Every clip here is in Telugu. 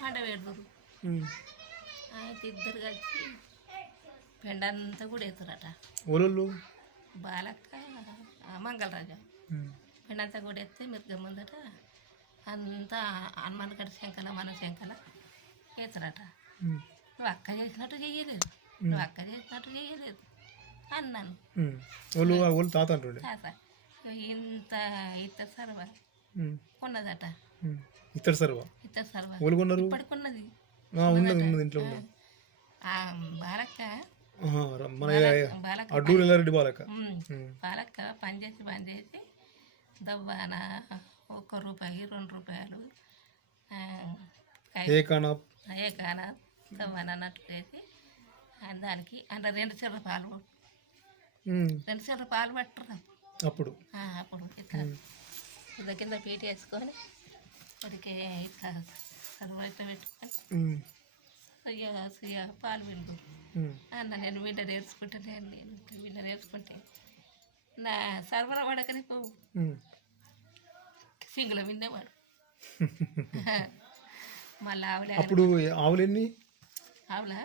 పండ పెడతారు. అయితే ఇద్దరు కలిసి పెండంతా కూడా వేస్తారట. ఓలోళ్ళు బాలక్క మంగళరాజు పెండంతా కూడా వేస్తే మిరగ ముందట అంతా హనుమాన్ గడి శంకల మన శంకల వేస్తారట. నువ్వు అక్క చేసినట్టు చెయ్యలేదు, నువ్వు అక్క చేసినట్టు చెయ్యలేదు అన్నాను. తాత అంటుండే తాత ఇంత ఇతర సర్వ ఉన్నదట. ఇతర సర్వ ఇప్పటికున్నది ఇంట్లో బాలక్క అడ్డూరు ఎల్లారెడ్డి బాలక్క పనిచేసి దవ్వాన ₹1 ₹2 ఏకాన దవ్వాన అన్నట్టు చేసి దానికి అందులో 2 చెర్ల పాలు 2 చెర్ల పాలు పట్టరు అప్పుడు ఇట్లా కింద పీట వేసుకొని ఇప్పటికే ఇట్లా సర్వైతే పెట్టుకొని పాలు విండు అన్న నేను వింట నేర్చుకుంటే నా సర్వన పడకని పోవు సింగుల విన్నేవాడు. మళ్ళీ అప్పుడు ఆవులు ఎన్ని ఆవులు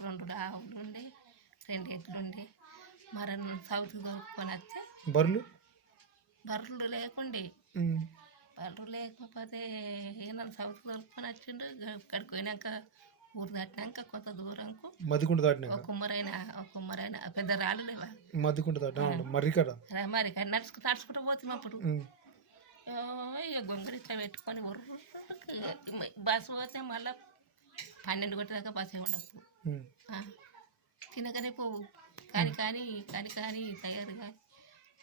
2 ఆవులు ఉండే 2 ఎద్దులు ఉండే. మరి సౌత్ దొరుకుకొని వస్తే బర్రెలు లేకపోతే నన్ను సౌత్ దొరుకుకొని వచ్చిండు. ఇక్కడికి పోయినాక ఊరు దాటినాక కొంత దూరంకు కుమ్మరైన పెద్ద రాళ్ళు లేవా మరి నడుచుకుంటూ పోతుంది. అప్పుడు ఇక గొంగడి ఇట్లా పెట్టుకొని బస్సు పోతే మళ్ళీ 12 గంటల బస్సే ఉండదు. తినకనే పోవు కానీ తయారు కానీ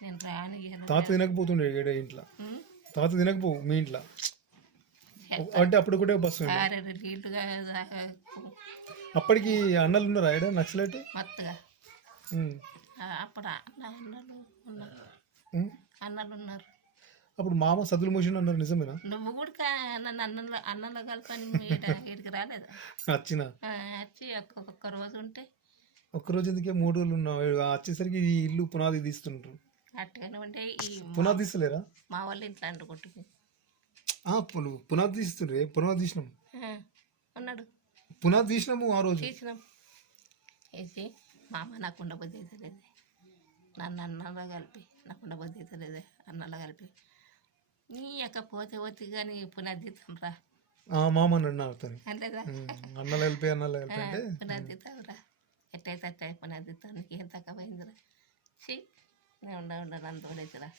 నేను రాని తాత తినకపోతుండే ఇంట్లో. తాత తినకపోవు మీ ఇంట్లో అంటే అప్పుడు కూడా బస్సు అప్పటికి అన్నలు ఉన్నారా ఆడ నక్సలైట్ మొత్తగా అప్పుడు అన్నలు ఉన్నారు. అప్పుడు మామ సద్దులు మోసిన అన్నారు, నిజమేనా? నువ్వు కూడా నన్ను అన్నలో కలిపని ఇక్కడికి రాలేదు. వచ్చి ఒక్క రోజు ఉంటే ఒక్కరోజు ఎందుకే 3 రోజులు ఉన్నా వచ్చేసరికి ఈ ఇల్లు పునాది తీస్తుంటారు. అట్టుగానే ఉంటే ఈ పునాది తీస్తలేరా? మా వాళ్ళు ఇంట్లో అంటుకుంటుంది. పునాది తీస్తుండ్రే. పునాది తీసినాం ఉన్నాడు. పునాది తీసినాము ఆ రోజు తీసినాం. వేసి మా అమ్మ నాకు ఉండబుద్ధి అవుతలేదు, నన్ను అన్నలో కలిపి నాకు ఉండబుద్ధి అవుతలేదు అన్నలో కలిపి నీ యొక్క పోతే పోతే కానీ పునాది తీస్తాం రా మామ అనలేదా? అన్నలో కలిపి పునాది తీస్తాం రా ఎట్టయితే అట్ట పునాది తీస్తాం. నీకు ఏం తక్కువ పోయిందిరా నేను ఉండను నన్ను తోడేసిరా.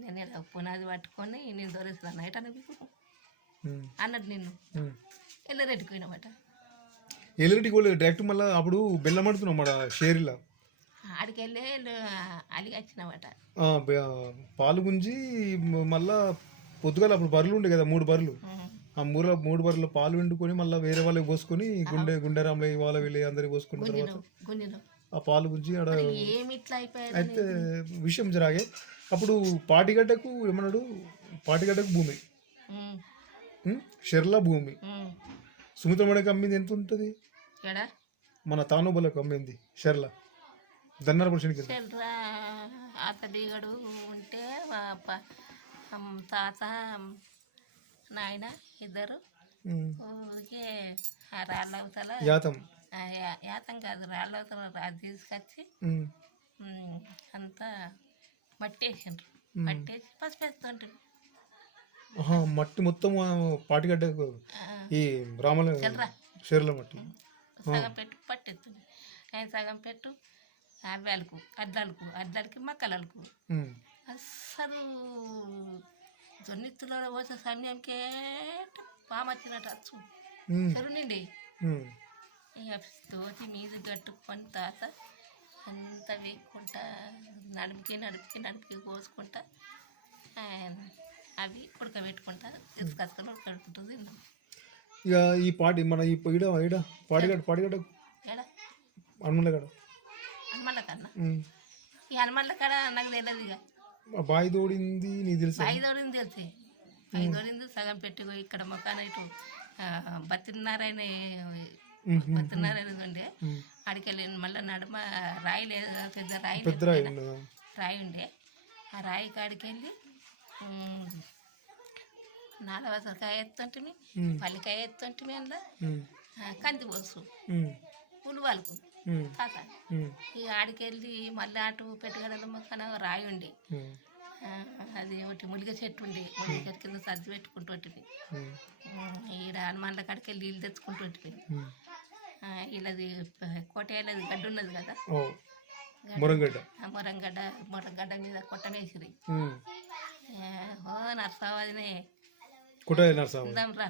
నేను ఇలా పునాది పట్టుకొని నేను తోడేసిరా నైట్ అని అన్నట్టు నిన్ను ఎల్లరెడ్డికి పోయినామట. ఎల్లరెడ్డికి పోలేదు డైరెక్ట్. మళ్ళీ అప్పుడు బెల్లం ఆడుతున్నాం మన షేరిలా ఆడికి వెళ్ళి అలిగి వచ్చినామట. పాలు గుంజి మళ్ళా పొద్దుగాల అప్పుడు బర్రెలు ఉండే కదా 3 బర్రెలు. ఆ 3 బర్రెలు పాలు వండుకొని మళ్ళీ వేరే వాళ్ళకి పోసుకొని గుండె రామలయ్య వాళ్ళ వీళ్ళు అందరికి పోసుకున్న తర్వాత ఆ పాలు గుంజి ఆడ అయితే విషయం జరాగే. అప్పుడు పాటిగడ్డకు ఏమన్నాడు, పాటిగడ్డకు భూమి షెర్ల భూమి సుమిత్రమణికి అమ్మింది ఎంత ఉంటుంది? మన తానోబలకు అమ్మింది షెర్ల దన్నరపురుషునికి అతడిగడు ఉంటే తాత నాయన ఇద్దరు ఊరికే రాళ్ళ అవతల యాతం కాదు రాళ్ళ అవతల రాజు తీసుకొచ్చి అంతా మట్టి వేసిండ్రు. మట్టి వేసి పసుపు వేస్తుంటారు. మట్టి మొత్తం పాటిగడ్డకు ఈ రామల షెర్ల మట్టి సగం పెట్టు పట్టెత్తుంది. సగం పెట్టు అవ్వాలకు అద్దలకి మక్కలకు అస్సలు జొన్నిత్తులో పోసే సమయంకే పాము వచ్చినట్టు అచ్చు చెరువు నిండి ఇక తోటి మీద కట్టుకొని తాత అంతా వేయకుండా నడిపికి కోసుకుంటా అవి ఉడకబెట్టుకుంటా తీసుకొచ్చుకొని ఉడకబెట్టుకుంటూ తిన్నాం. ఇక ఈ పాటి మన ఈ పాటిగడ్డ హనుమన్ల కన్నా ఈ హనుమన్ల కాడ నాకు తెలియదు. ఇక బాయి తోడింది నీకు తెలుసు? బాయి తోడింది సగం పెట్టుకో ఇక్కడ మొక్కన ఇటు బతిన్నారాయణ ఉండే అడికెళ్ళి మళ్ళీ నడుమ రాయి లేదు, పెద్ద రాయి ఉండే. ఆ రాయి కాడికి వెళ్ళి నాలవసరకాయ ఎత్తుంటిమి, పల్లికాయ ఎత్తుంటిమి అందులో కంది పోసు ఉలువలకు తాత. ఈ ఆడికెళ్ళి మళ్ళీ అటు పెట్టుగడలు మొక్కన రాయి ఉండి అది ఒకటి ములిగ చెట్టు ఉండి ములిగ చెట్టు కింద సర్ది పెట్టుకుంటుంటివి. ఈడ హనుమాన్ల కాడికి వెళ్ళి నీళ్ళు తెచ్చుకుంటుంటివి. వీళ్ళది కోటేళ్ళది గడ్డ ఉన్నది కదా, మొరంగడ్డ మీద కొట్టమేసిరి. ఓ నర్సావాదినే రా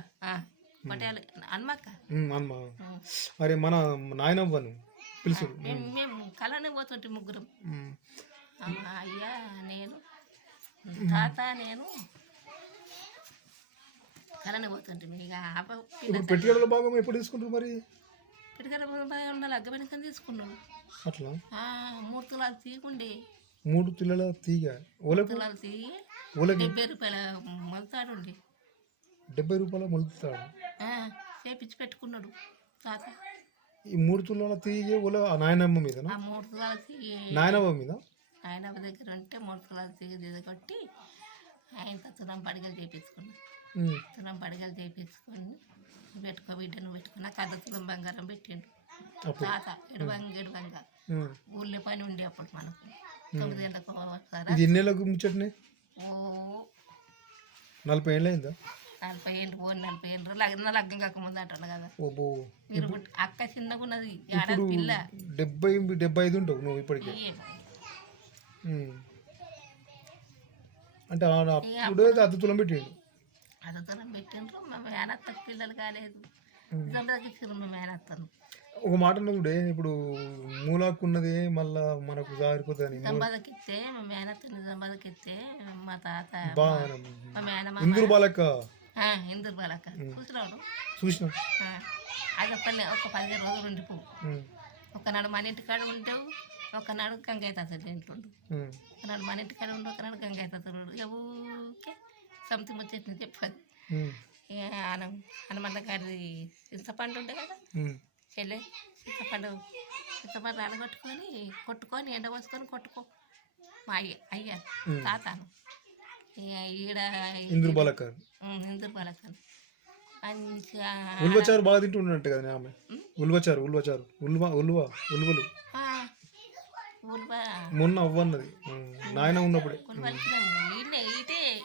కొట్టేయాలి హనుమక్క. అరే మన నాయనవ్వను పిలుసు. మేము కలనే పోతుంటే ముగ్గురం, అయ్యా నేను తాత నేను కలనే పోతుంటే. ఇక పెట్టుగడల భాగం ఎప్పుడు తీసుకుంటారు మరి? పెట్టుగడ భాగం అగ్గబెనకని తీసుకున్నాను. అట్లా 3 తులాలు తీయకుండి 3 తులాల తీగ 3 తులాలు తీగి 70 రూపాయల మొలతాడు ఉండి 70 రూపాయల మొలుతాడు చేపించి పెట్టుకున్నాడు తాత. ఈ 3 తులాల తీగే నాయనమ్మ మీద 3 తులాల తీగి నాయనమ్మ మీద నాయనమ్మ దగ్గర ఉంటే 3 తులాల తీగి దిగొట్టి ఆయన తులం పడిగలు చేయించుకున్నాడు. తులం పడిగలు చేయించుకొని బిడ్డను పెట్టుకున్నా కథ తులం బంగారం పెట్టిండు తాత. ఎడవంగా ఊళ్ళో పని ఉండే అప్పుడు మనకు 9 గంటలకు ఇది ఎన్నేళ్ళకు ముచ్చటనే? ఓ 40 ఏళ్ళు అయిందా? 40 ఏళ్ళు 40 ఏళ్ళు లగ్గం కాకముందు అంటాను కదా మీరు. అక్క చిన్నగా ఉన్నది ఏడాది పిల్ల. 70-75 ఉంటావు నువ్వు ఇప్పటికే. అంటే అప్పుడే అద్దతులం పెట్టిండు. అద్దతులం పెట్టిండ్రు. మా మేనత్తకు పిల్లలు కాలేదు. ఇచ్చారు మా మేనత్తను. ఒక మాట ఉన్నదే, ఇప్పుడు మూలాకు ఉన్నది మళ్ళా మనకు జారిపోతుంది. నిజామాబాద్కిస్తే మా మేనత్తని నిజామాబాద్కిస్తే మా తాత మా మేనమ్మ ఇందూరు బాలక్క చూసినాడు. చూసిన అది ఒక 15 రోజులు ఉండిపోవు. ఒకనాడు మన ఇంటికాడ ఉండవు, ఒకనాడు గంగయ్య తాత ఇంట్లో ఉండు. ఒకనాడు మన ఇంటికాడ ఉండు, ఒకనాడు గంగయ్య తాత ఉండు. ఊకే సమితి ముచ్చేసిన చెప్పదు. హనుమల్ల గారి చింతపండు ఉండే కదా చెల్లె, చింతపండు కొట్టుకొని ఎండ పోసుకొని కొట్టుకో మా అయ్య తాతను. ఈడ ఇందూరు బాలక్క మంచిగా ఉల్వచారు బాగా తింటున్నట్టు కదా ఆమె. ఉల్వచారు ఉల్వలు మొన్న అవ్వన్నది నాయన ఉన్నప్పుడే.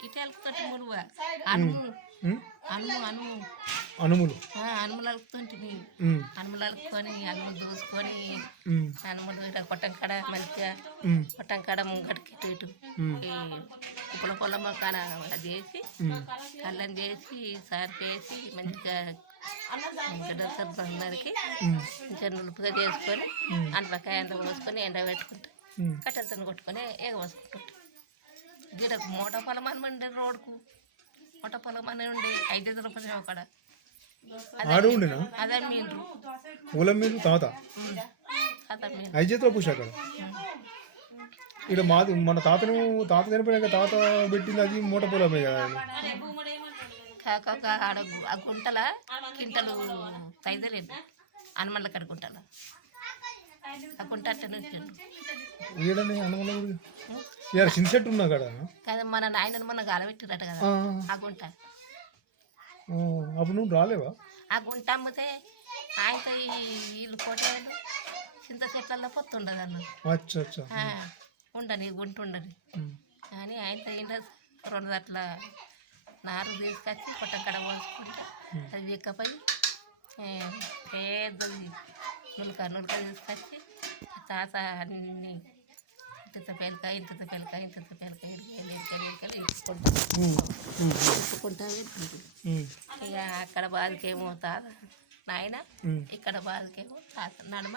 ఇటే అలుకుతుంటే ములువ అనుములు అలుకుతుంటే అనుములు అలుకొని అనుములు దూసుకొని అనుములు ఇట కొట్టం కాడ మంచిగా కొట్టం కాడ ముంగటికి ఇటు ఉప్పుల పొలం మొక్కన చేసి కళ్ళం చేసి సారి చేసి మంచిగా గడ్డకి మంచిగా నులుపుగా చేసుకొని అంతకాయ అంత పోసుకొని ఎండ పెట్టుకుంటా కట్టెలతో కొట్టుకొని ఎగ పోసుకుంటుంటా. గిడ మూట పొలం అని ఉండే రోడ్కు మూట పొలం అని ఉండే 5 రూపాయలు అక్కడ అదే మీండ్రు తాత 5 చేతుల పూసాక ఇక్కడ మాది మన తాత చనిపోయినాక తాత పెట్టింది అది మూట పొలమే కదా. కాక ఆడ ఆ గుంటల కింటలు తైదలేదు హనుమల్ల కాడ గుంటల ఆ గుంట అట్టనే ఏడని హనుమల్ల సిన్సెట్ ఉన్నా కదా కదా మన నాయనను మొన్న గాలబెట్టిరట కదా ఆ గుంట. అప్పుడు నువ్వు రాలేవా? ఆ గుంట అమ్మితే ఆయనతో వీళ్ళు కోటేళ్ళు చింత చెట్లలో పొత్తుండదు అన్న ఉండని గుంట ఉండని కానీ ఆయనతో ఏంటో 2 గట్ల నారు తీసుకొచ్చి కొట్టంకడ పోసుకుంటే అది ఎక్కపోయి పెద్దది నులక తీసుకొచ్చి తాత అన్ని ఇంత పెళ్ళకాయ ఇప్పుకుంటా ఇక అక్కడ బాధకేమో తాత నాయన, ఇక్కడ బాధకేమో తాత నడుమ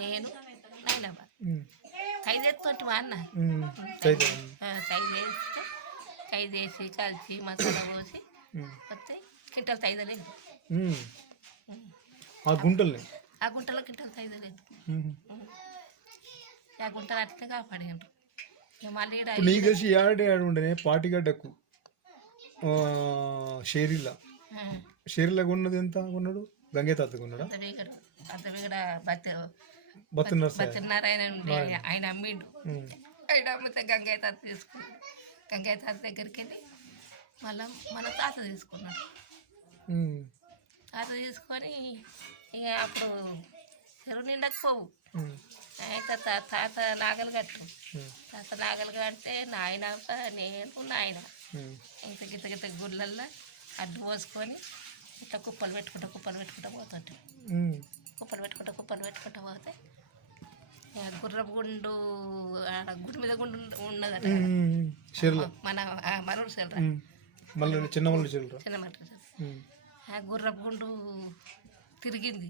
నేను నాయనమ్మ. 5 ఎత్తుంటే మా అన్న 5 వేస్తే 5 వేసి కలిసి మసాలా పోసి వస్తే కింటలు 5 లేదు. ఆ గుంటలో కింటలు 5 లేదు. ఆ గుంటలు అట్లే కాపాడిండ్రు. మళ్ళీ నీకు తెలిసి ఏడే పాటిగడ్డకు షేరిలా కొన్నది ఎంత కొన్నాడు? గంగే తాత కొన్నాడు. అంత బిగడ బతిన్నారాయణ ఉండే ఆయన అమ్మిండు. ఆయన అమ్మితే గంగయ్య తాత తీసుకున్నాడు. గంగయ్య తాత దగ్గరికి వెళ్ళి మళ్ళీ మన తాత తీసుకున్నాడు. ఉమ్. తాత తీసుకొని ఇక అప్పుడు చెరువు నిండకు పోవు. ఉమ్. అయితే తాత నాగలు కట్టు. ఉమ్. తాత నాగలు కడితే నాయన నేను నాయన ఉమ్. ఇంత గిత్త గిత్త గుళ్ళల్లో అడ్డు పోసుకొని ఇట్లా కుప్పలు పెట్టుకుంటా పోతుంటే ఉమ్. కుప్పలు పెట్టుకుంటా పోతే ఇక గుర్రపు గుండు ఆడ గుడి మీద గుండు ఉన్నదట కదా. ఉమ్. చెర్ల మన మనూరు సెల్రా మళ్ళీ చిన్న మళ్ళీ చెల్లురా. చిన్న మాట ఆ గుర్రపు గుండు తిరిగింది.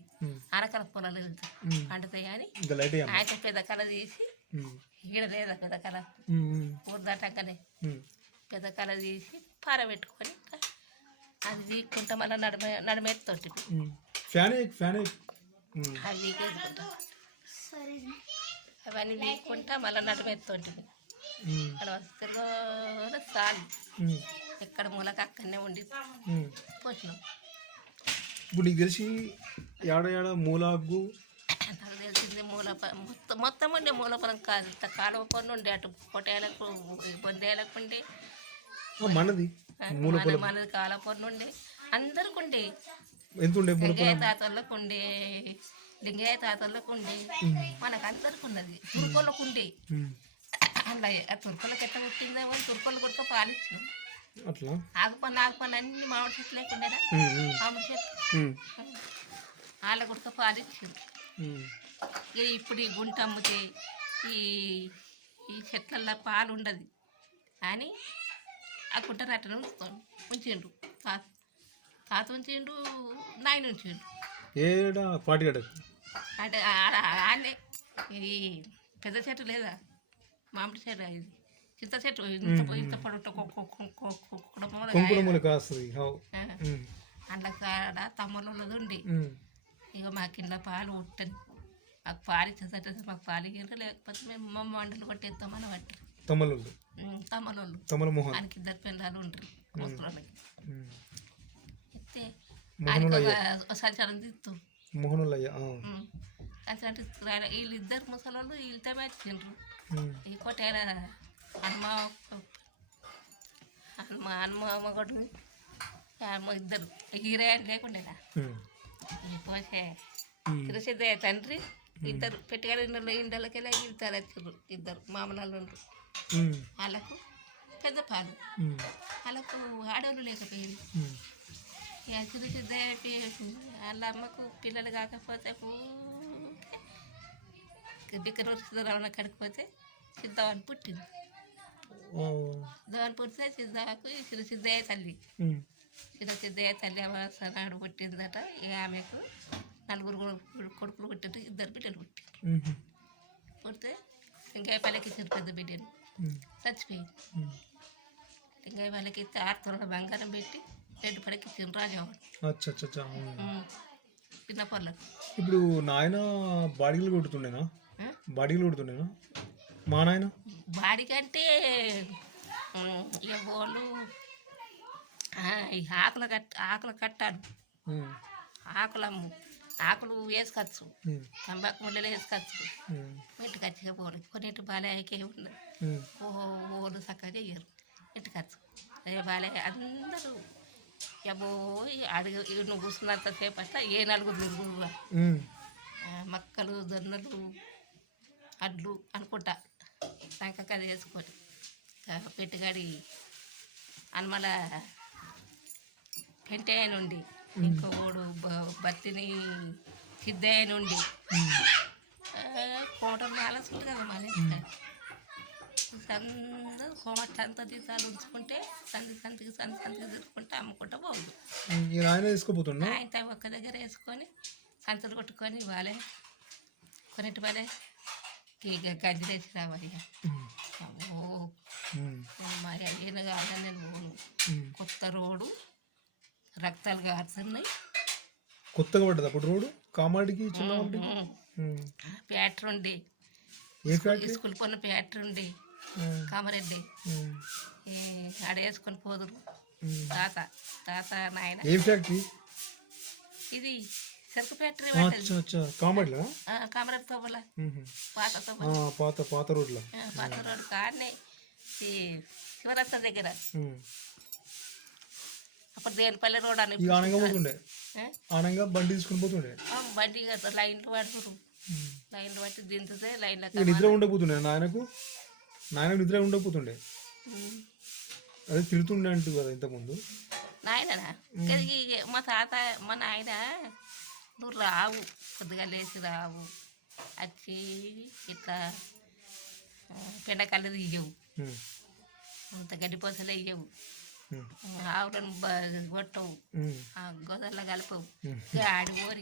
అరకల పొలాలు వెళ్తాయి పండుతాయి అని ఇంకా లైట్ అయ్యా. ఆయన పెద్ద కళ తీసి ఈడ లేదా పెద్ద కళ ఊరు దాటాకనే పెద్ద కళ తీసి పారబెట్టుకొని అది వీక్కుంటా మళ్ళీ నడిమెత్తోటి ఫ్యాన్ ఫ్యాన్ అది వీకేసుకుంటా అవన్నీ వీక్కుంటా మళ్ళీ నడిమెత్తోటి అక్కడ వస్తులో సాలు ఎక్కడ మూలక అక్కడనే ఉండి పోసినాం. ఇప్పుడు నీకు తెలిసి ఏడ మూలాకు నాకు తెలిసింది మొత్తం ఉండే మూలపరం కాదు. ఇంత కాలువ పన్ను ఉండే అటు పొట్టేలకు బొందేలకు ఉండే మనది మనది కాలువ పన్ను ఉండే అందరికి ఉండే. ఎంత ఉండే లింగయ్య తాతలకు ఉండే లింగయ్య తాతలకు ఉండే మనకు అందరికి ఉన్నది. తుర్కోళ్ళకు ఉండే అలా ఆ తుర్కోళ్ళకి ఎట్లా పుట్టిందేమో తుర్కోళ్ళు కొడుక పాలించినాం. అట్లా ఆకుపన్ను అన్ని మామిడి చెట్లు లేకుండేనా మామిడి చెట్లు వాళ్ళ కొడుక పాలించారు. ఇప్పుడు ఈ గుంట అమ్మితే ఈ చెట్లల్లో పాలు ఉండదు అని ఆ గుంట రట్టను ఉంచిండు. తాత ఉంచిండు, నాయన ఉంచిండు. ఏడా పాటిగడ అంటే ఆడే ఈ పెద్ద చెట్టు లేదా మామిడి చెట్టు ఇది చింత చెట్టు ఇంత పడుట అందులో కాడ తమ్ముళ్ళది ఉండి ఇక మా కింద పాలు ఉట్టని మాకు పాలిచ్చేసట మాకు పాలిగిన లేకపోతే మేము మా మండలు కొట్టేస్తామని పట్టి తమ్మలోళ్ళు ఆయనకి ఇద్దరు పిల్లలు ఉంటారు ముసలోళ్ళకి అయితే ఆయనకి సంచారం తీస్తూ సంచారం వీళ్ళిద్దరు ముసలోళ్ళు వీళ్ళతో వచ్చిండ్రు. ఈ కొట్టేల హనుమ కొడుకు ఇద్దరు హీరో లేకుండేనా పోసే తిరుసిద్దయ్య తండ్రి ఇద్దరు పెట్టుకొని ఇండలకెళ్ళి ఇద్దరు వచ్చారు. ఇద్దరు మామూలు వాళ్ళకు పెద్ద పాలు వాళ్ళకు ఆడవాళ్ళు లేకపోయింది. ఇక తిరుసిద్దయ్య వాళ్ళ అమ్మకు పిల్లలు కాకపోతే బిక్కర సిద్ధరామన్న కడిగిపోతే సిద్ధమని పుట్టింది. సిద్ధమని పుట్టితే సిద్ధకు సిద్ధయ్య తల్లి సిద్ధయ్య తల్లి అవసరాడు పుట్టిందట. ఇక ఆమెకు 4 కొడుకులు పుట్టిండ్రు, 2 బిడ్డలు పుట్టిండ్రు. పుడితే లింగాయపల్లికి ఇచ్చారు పెద్ద బిడ్డను, చచ్చిపోయింది. లింగాయపల్లికి ఇస్తే 6 తులాల బంగారం పెట్టి 2 పడకి ఇచ్చిండ్రు రాజవాడు చిన్న పళ్ళకు. ఇప్పుడు నాయన బాడీలు కొడుతుండేనా మా నాయన బాడికంటే ఎవరు ఆకులు కట్టాడు. ఆకులు వేసుకోవచ్చు, తంబాకు ముళ్ళలు వేసుకోవచ్చు. ఇంటికి వచ్చి పోరు కొన్నింటి బాలయ్యకే ఉన్నది. ఓళ్ళు చక్కగా చెయ్యరు ఇంటికి వచ్చు. అదే బాలయ్య అందరూ అడుగు నువ్వు కూర్చున్నంతసేపు అట్లా 4 తిరుగుగా మక్కలు జొన్నలు అడ్లు అనుకుంటా సంకక వేసుకొని పెట్టుగాడి హనుమల పెంటయ్య నుండి ఇంకోడు బత్తిని సిద్ధయ్య నుండి కోటలు రాలేసుకుంటు కదా మన అందరూ కోమట్లంతా తీసాలు ఉంచుకుంటే సంతికి తిరుక్కుంటే అమ్ముకుంటా పోదు. ఆయన ఒక్క దగ్గర వేసుకొని సంతలు కొట్టుకొని ఇవ్వాలి. కొన్నిటి వాళ్ళే గంజి తెచ్చి రావాలి. మరి అయ్యేది కాదని నేను పోను. కొత్త రోడ్డు రక్తాలు కారుతున్నాయి. కొత్తగా పడ్డది అప్పుడు రోడ్డు కామాడికి ఫ్యాక్టరీ ఉండి స్కూల్ పన్న ఫ్యాక్టరీ ఉండి కామారెడ్డి ఆడ వేసుకొని పోదురు. తాత నాయన ఇది చెరుకు ఫ్యాక్టరీ కామారెడ్డి తోబల పాత రోడ్లో పాత రోడ్డు కాడనే ఈ శివరత్న దగ్గర అప్పుడు దేనిపల్లి రోడ్ అని ఇక ఆనంగా పోతుండే, ఆనంగా బండి తీసుకుని పోతుండే. బండి లైన్లు పడుతురు, లైన్లు బట్టి దించితే ఇక లైన్లో నిద్ర ఉండకపోతుండే నాయనకు నిద్ర ఉండకపోతుండే. అదే తిడుతుండే అంటూ కదా ఇంతకుముందు నాయననా మా తాత మా నాయన నువ్వు రావు కొద్దిగా లేచి రావు వచ్చి ఇట్లా పెండకాయలు తీయవు, అంత గడ్డిపోసలు వేయవు, ఆవులను కొట్టవు, గోదల్లో కలపవు, ఆడిపోరి